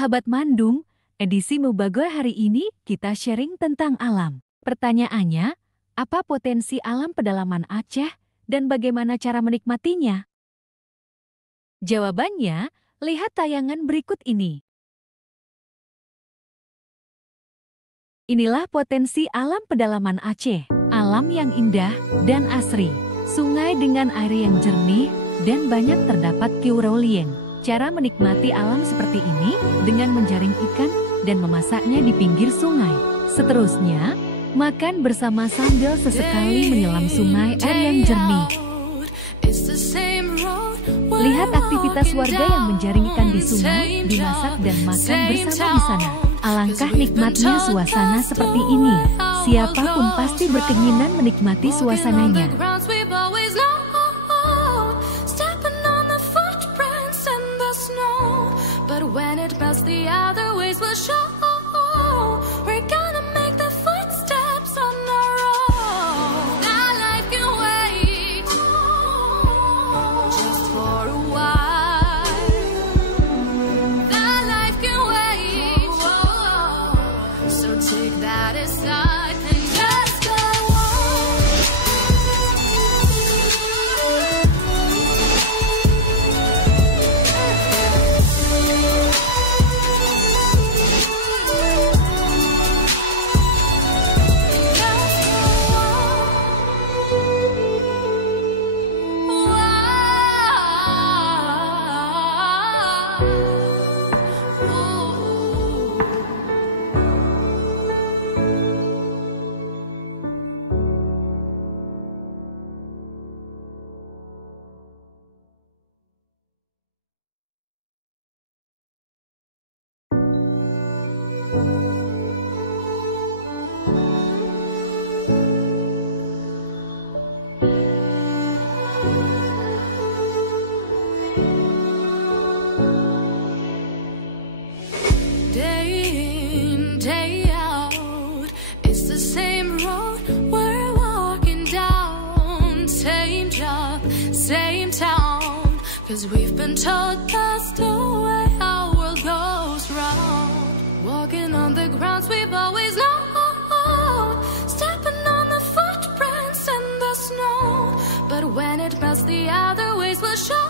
Sahabat Mandung, edisi Mubagoy hari ini kita sharing tentang alam. Pertanyaannya, apa potensi alam pedalaman Aceh dan bagaimana cara menikmatinya? Jawabannya, lihat tayangan berikut ini. Inilah potensi alam pedalaman Aceh. Alam yang indah dan asri. Sungai dengan air yang jernih dan banyak terdapat keurolieng. Cara menikmati alam seperti ini dengan menjaring ikan dan memasaknya di pinggir sungai. Seterusnya, makan bersama sambil sesekali menyelam sungai air yang jernih. Lihat aktivitas warga yang menjaring ikan di sungai, dimasak dan makan bersama di sana. Alangkah nikmatnya suasana seperti ini. Siapapun pasti berkeinginan menikmati suasananya. But when it melts, the other ways will show. We're gonna make the footsteps on our own. That life can wait just for a while. That life can wait. So take that aside and just go on. Day out, it's the same road we're walking down. Same job, same town, 'cause we've been told that's the way our world goes round. Walking on the grounds we've always known, stepping on the footprints in the snow. But when it melts, the other ways will show.